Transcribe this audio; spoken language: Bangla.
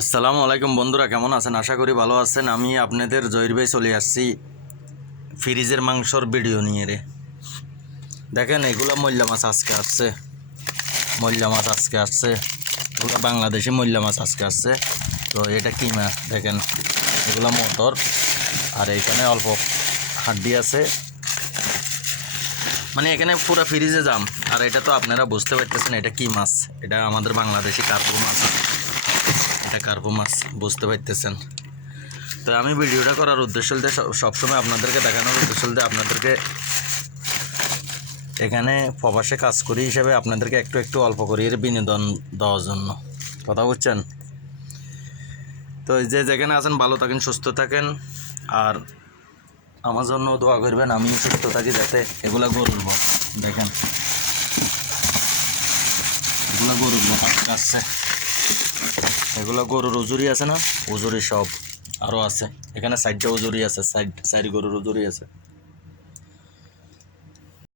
আসসালামু আলাইকুম বন্ধুরা, কেমন আছেন? আশা করি ভালো আছেন। আমি আপনাদের জহির ভাই চলে আসছি ফ্রিজের মাংসর ভিডিও নিয়ে রে। দেখেন এগুলো মল্লা মাছ আজকে আসছে, মল্লা মাছ আজকে আসছে, এগুলো বাংলাদেশি মল্লা মাছ আজকে আসছে। তো এটা কি মাছ দেখেন, এগুলো মটর, আর এখানে অল্প হাড্ডি আছে, মানে এখানে পুরো ফ্রিজে জাম। আর এটা তো আপনারা বুঝতে পারতেছেন এটা কি মাছ, এটা আমাদের বাংলাদেশি কার্পু মাছ, এটা কার্পু মাছ, বুঝতে পারতেছেন। তো আমি ভিডিওটা করার উদ্দেশ্য দিয়ে সবসময় আপনাদেরকে দেখানোর উদ্দেশ্য দিয়ে আপনাদেরকে এখানে প্রবাসে কাজ করি হিসেবে আপনাদেরকে একটু একটু অল্প করে বিনোদন দেওয়ার জন্য, কথা বুঝছেন? তো যে যেখানে আছেন ভালো থাকেন, সুস্থ থাকেন, আর আমার জন্য দোয়া করবেন আমি সুস্থ থাকি, যাতে এগুলা গরুর বক দেখেন, এগুলো গরুর বক আসছে, এগুলো গরুর উজুরি আছে না, উজুরি সব আরও আছে এখানে, সাইডটা উজুরি আছে, সাইড গরুর উজুরি আছে।